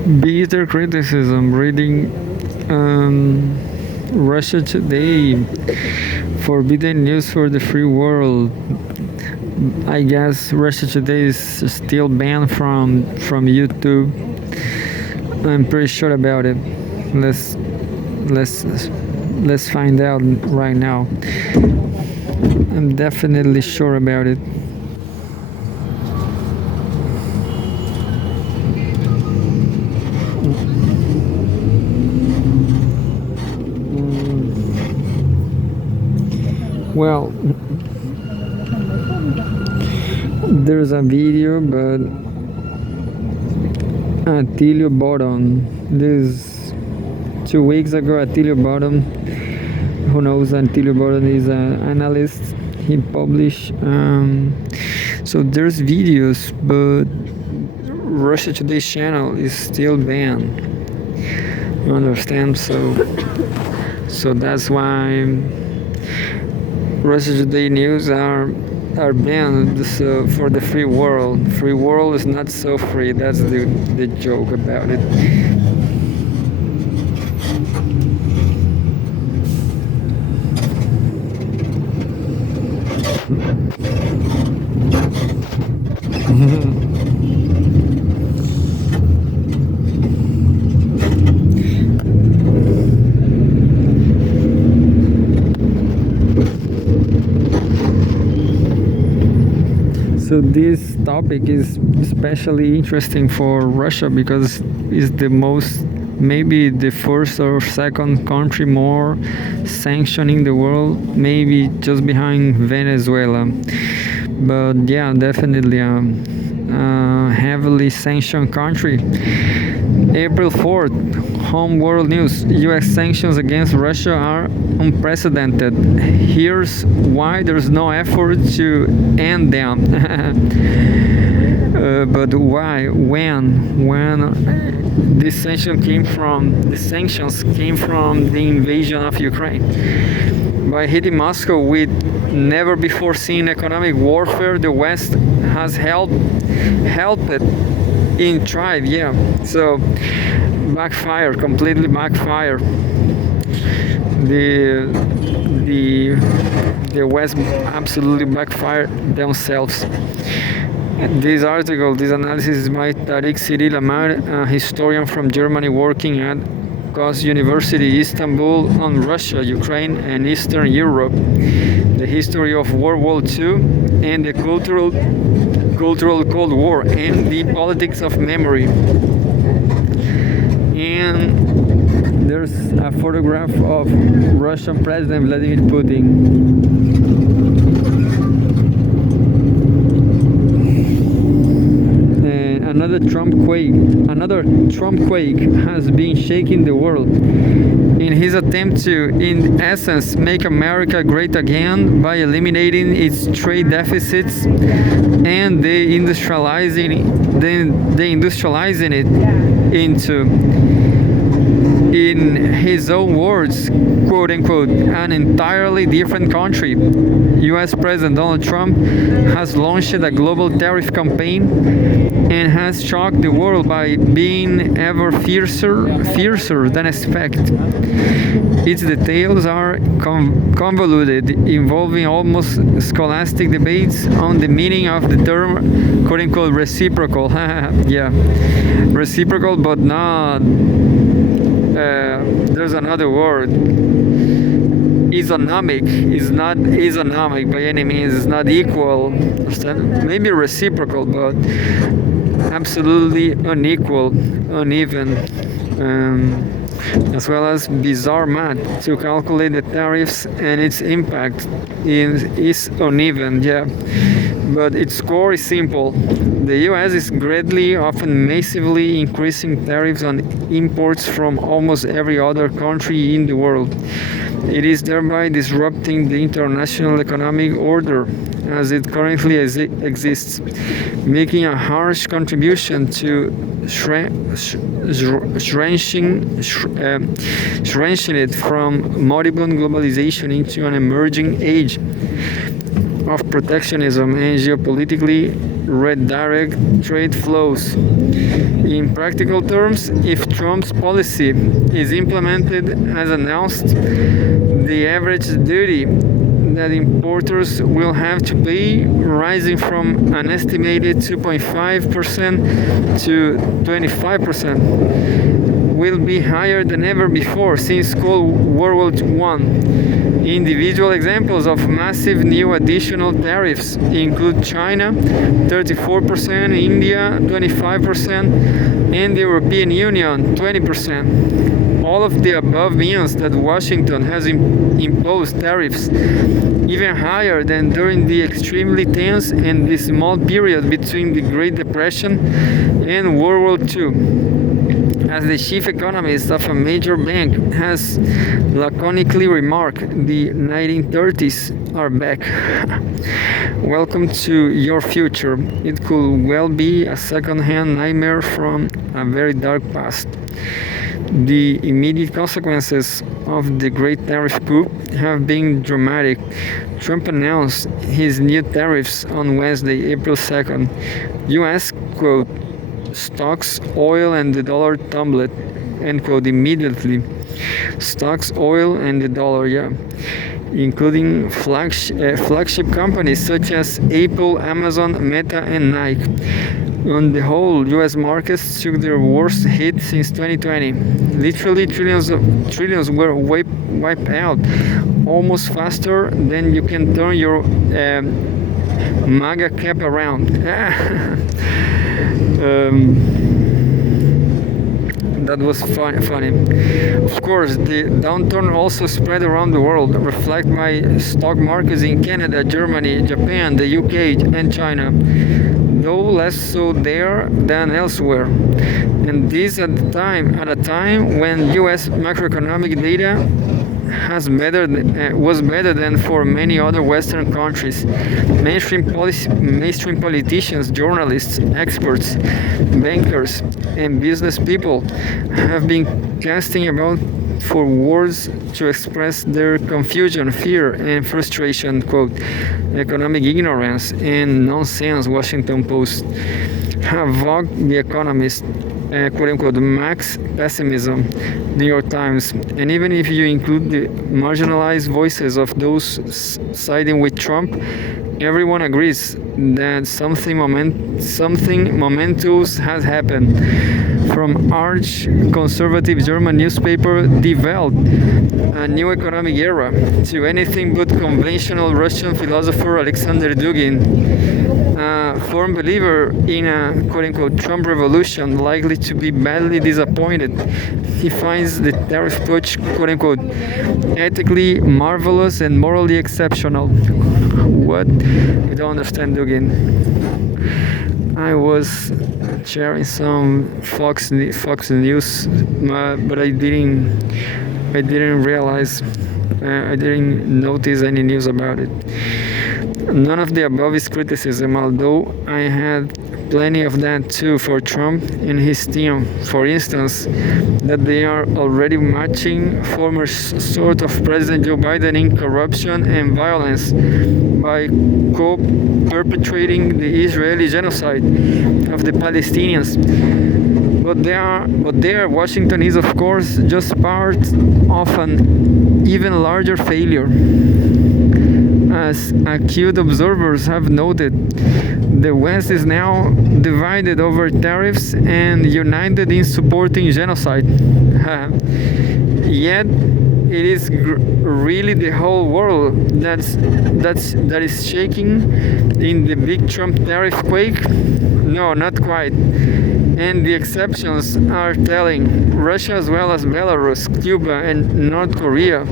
Bitter criticism reading Russia Today, forbidden news for the free world. I guess Russia Today is still banned from YouTube. I'm pretty sure about it. Let's let's let's find out right now. I'm definitely sure about it. Well, there's a video, but Attilio Bottom. This 2 weeks ago, Attilio Bottom, who knows Attilio Bottom is an analyst. He published. So there's videos, but Russia Today's channel is still banned. You understand? So that's why Russia Today news are banned for the free world. Free world is not so free. That's the joke about it. So this topic is especially interesting for Russia because it's the most, maybe the first or second country more sanctioned in the world, maybe just behind Venezuela. But yeah, definitely a heavily sanctioned country. April 4th, Home World News. US sanctions against Russia are unprecedented. Here's why there's no effort to end them. But why? When this sanction came from, the sanctions came from the invasion of Ukraine. By hitting Moscow with never before seen economic warfare, the West has helped it in thrive. Yeah, so backfire, completely backfire. The West absolutely backfired themselves. This article, this analysis is by Tariq Cyril Amar, a historian from Germany working at Kos University, Istanbul, on Russia, Ukraine, and Eastern Europe, the history of World War II, and the cultural Cold War, and the politics of memory. And there's a photograph of Russian President Vladimir Putin. Another Trump quake has been shaking the world. In his attempt to, in essence, make America great again by eliminating its trade deficits and deindustrializing it into, in his own words, quote unquote, an entirely different country. US President Donald Trump has launched a global tariff campaign and has shocked the world by being ever fiercer than expected. Its details are convoluted, involving almost scholastic debates on the meaning of the term, quote unquote, reciprocal. Yeah, reciprocal, but not. There's another word. Isonomic is not isonomic by any means. It's not equal. Maybe reciprocal, but absolutely unequal, uneven, as well as bizarre math to calculate the tariffs and its impact is uneven. Yeah, but its core is simple. The US is greatly, often massively increasing tariffs on imports from almost every other country in the world. It is thereby disrupting the international economic order as it currently exists, making a harsh contribution to shrinking it from moribund globalization into an emerging age of protectionism and geopolitically redirect trade flows. In practical terms, if Trump's policy is implemented as announced, the average duty that importers will have to pay, rising from an estimated 2.5% to 25%, will be higher than ever before since Cold World War I. Individual examples of massive new additional tariffs include China 34%, India 25%, and the European Union 20%. All of the above means that Washington has imposed tariffs even higher than during the extremely tense and dismal period between the Great Depression and World War II. As the chief economist of a major bank has laconically remarked, the 1930s are back. Welcome to your future. It could well be a second-hand nightmare from a very dark past. The immediate consequences of the Great Tariff Coup have been dramatic. Trump announced his new tariffs on Wednesday, April 2nd. U.S., quote, stocks, oil, and the dollar tumbled, end quote, immediately. Stocks, oil, and the dollar, yeah. Including flagship companies such as Apple, Amazon, Meta, and Nike. On the whole, U.S. markets took their worst hit since 2020. Literally, trillions were wiped out, almost faster than you can turn your MAGA cap around. That was funny. Of course, the downturn also spread around the world, reflected by stock markets in Canada, Germany, Japan, the UK, and China, though less so there than elsewhere. And this at a time when U.S. macroeconomic data was better than for many other Western countries. Mainstream politicians, journalists, experts, bankers, and business people have been casting about for words to express their confusion, fear, and frustration, quote, economic ignorance and nonsense, Washington Post. Havok, The Economist, quote-unquote, max pessimism, New York Times. And even if you include the marginalized voices of those siding with Trump, everyone agrees that something momentous has happened. From arch-conservative German newspaper Die Welt, a new economic era, to anything but conventional Russian philosopher Alexander Dugin, a firm believer in a quote-unquote Trump revolution, likely to be badly disappointed. He finds the tariff push quote-unquote ethically marvelous and morally exceptional. What? I don't understand Dugin. I was sharing some Fox News, but I didn't realize, I didn't notice any news about it. None of the above is criticism, although I had plenty of that too for Trump and his team. For instance, that they are already matching former sort of President Joe Biden in corruption and violence by co-perpetrating the Israeli genocide of the Palestinians. But there, Washington is of course just part of an even larger failure. As acute observers have noted, the West is now divided over tariffs and united in supporting genocide. Yet, it is really the whole world that is shaking in the big Trump tariff quake? No, not quite. And the exceptions are telling. Russia as well as Belarus, Cuba, and North Korea.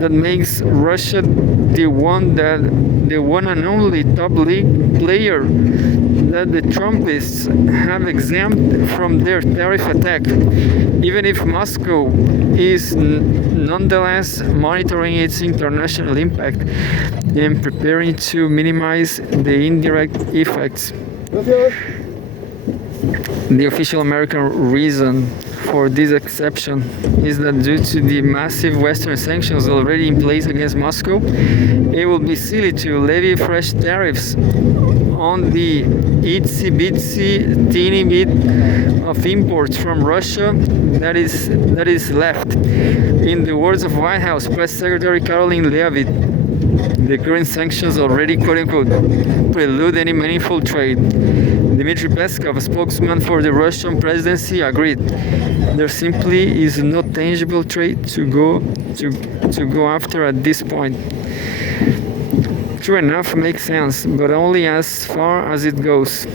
That makes Russia the one and only top league player that the Trumpists have exempt from their tariff attack, even if Moscow is nonetheless monitoring its international impact and preparing to minimize the indirect effects. The official American reason for this exception is that due to the massive Western sanctions already in place against Moscow, it will be silly to levy fresh tariffs on the itsy bitsy teeny bit of imports from Russia that is left. In the words of White House Press Secretary Caroline Leavitt, the current sanctions already quote-unquote prelude any meaningful trade. Dmitry Peskov, a spokesman for the Russian presidency, agreed. There simply is no tangible trade to go after at this point. True enough, makes sense, but only as far as it goes.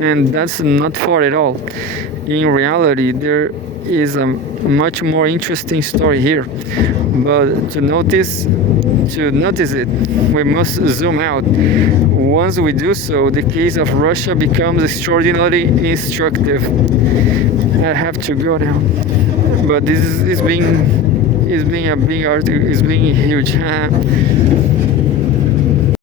And that's not far at all. In reality, there is a much more interesting story here. But to notice it, we must zoom out. Once we do so, the case of Russia becomes extraordinarily instructive. I have to go now. But this is being a big article, is being huge.